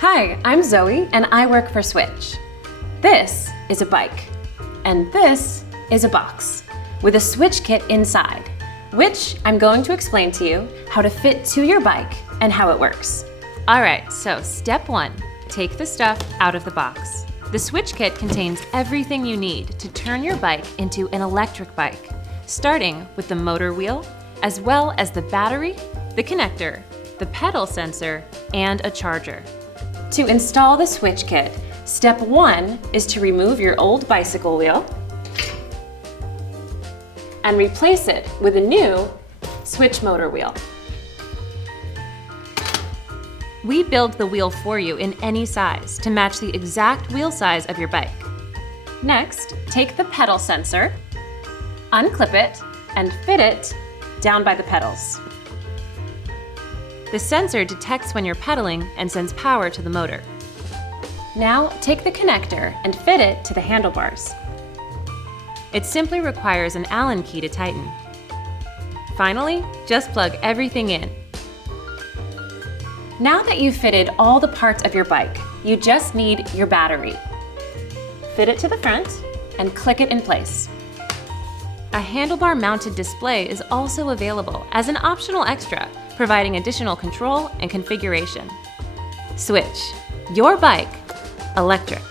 Hi, I'm Zoe and I work for Swytch. This is a bike, and this is a box with a Swytch kit inside, which I'm going to explain to you how to fit to your bike and how it works. All right, so step 1, take the stuff out of the box. The Swytch kit contains everything you need to turn your bike into an electric bike, starting with the motor wheel, as well as the battery, the connector, the pedal sensor, and a charger. To install the Swytch kit, step 1 is to remove your old bicycle wheel and replace it with a new Swytch motor wheel. We build the wheel for you in any size to match the exact wheel size of your bike. Next, take the pedal sensor, unclip it, and fit it down by the pedals. The sensor detects when you're pedaling and sends power to the motor. Now take the connector and fit it to the handlebars. It simply requires an Allen key to tighten. Finally, just plug everything in. Now that you've fitted all the parts of your bike, you just need your battery. Fit it to the front and click it in place. A handlebar-mounted display is also available as an optional extra, providing additional control and configuration. Swytch, your bike, electric.